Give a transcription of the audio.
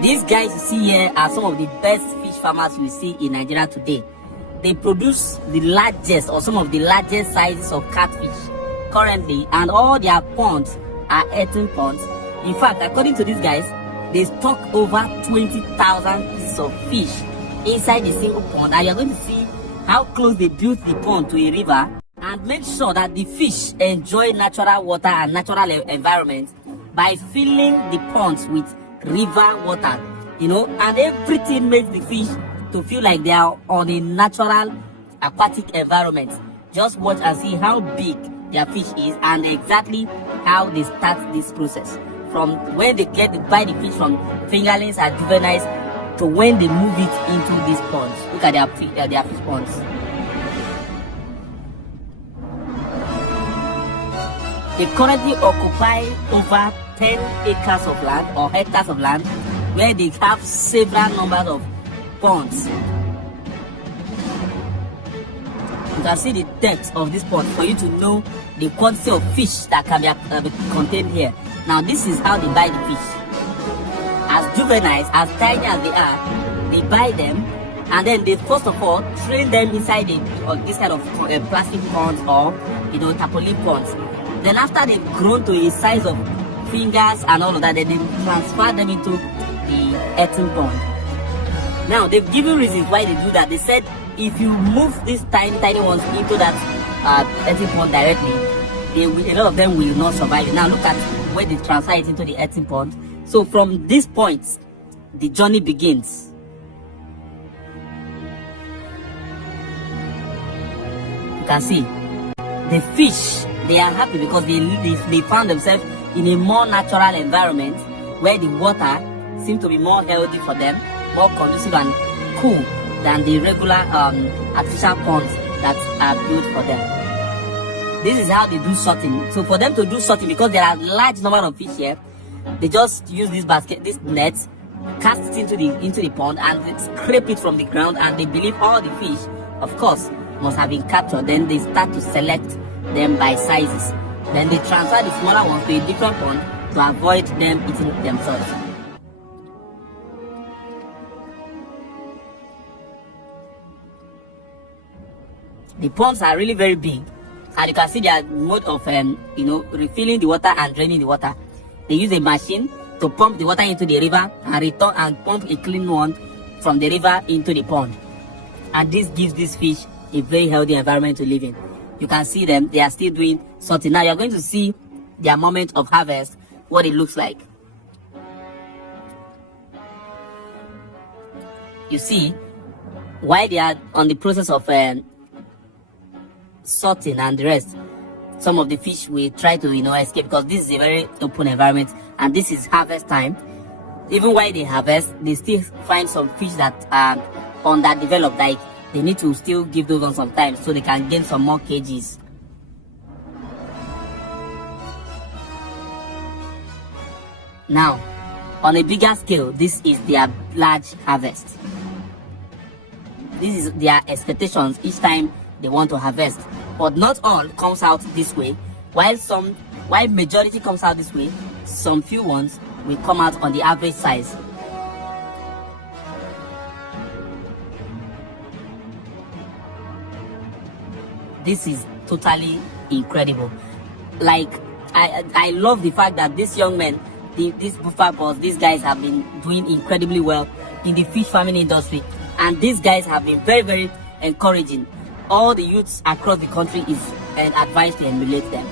These guys you see here are some of the best fish farmers you see in Nigeria today. They produce the largest or some of the largest sizes of catfish currently, and all their ponds are earthen ponds. In fact, according to these guys, they stock over 20,000 pieces of fish inside a single pond, and you're going to see how close they built the pond to a river and make sure that the fish enjoy natural water and natural environment by filling the ponds with river water, and everything makes the fish to feel like they are on a natural aquatic environment. Just watch and see how big their fish is and exactly how they start this process, from when they buy the fish from fingerlings and juveniles to when they move it into these ponds. Look at their fish ponds. They currently occupy over 10 acres of land or hectares of land where they have several numbers of ponds. You can see the depth of this pond for you to know the quantity of fish that can be contained here. Now, this is how they buy the fish. As juveniles, as tiny as they are, they buy them, and then they first of all train them inside this kind of plastic ponds or tarpaulin ponds. Then after they've grown to a size of fingers and all of that, then they transfer them into the earthen pond. Now, they've given reasons why they do that. They said if you move these tiny ones into that earthen pond directly, a lot of them will not survive. Now look at where they transfer it into the earthen pond. So from this point, the journey begins. You can see the fish, they are happy because they found themselves in a more natural environment where the water seems to be more healthy for them, more conducive and cool than the regular artificial ponds that are built for them. This is how they do sorting. So for them to do sorting, because there are large number of fish here, they just use this net, cast it into the pond and scrape it from the ground, and they believe all the fish, of course, must have been captured. Then they start to select them by sizes. Then they transfer the smaller ones to a different pond to avoid them eating themselves. The ponds are really very big, and you can see their mode of refilling the water and draining the water. They use a machine to pump the water into the river and return and pump a clean one from the river into the pond. And this gives these fish a very healthy environment to live in. You can see them, they are still doing sorting. Now you're going to see their moment of harvest, what it looks like. You see, while they are on the process of sorting and the rest, some of the fish will try to escape, because this is a very open environment and this is harvest time. Even while they harvest, they still find some fish that are underdeveloped, like they need to still give those on some time so they can gain some more kgs. Now, on a bigger scale, this is their large harvest. This is their expectations each time they want to harvest. But not all comes out this way. While majority comes out this way, some few ones will come out on the average size. This is totally incredible. Like, I love the fact that these young men, these buffer boss, these guys have been doing incredibly well in the fish farming industry, and these guys have been very, very encouraging. All the youths across the country is advised to emulate them.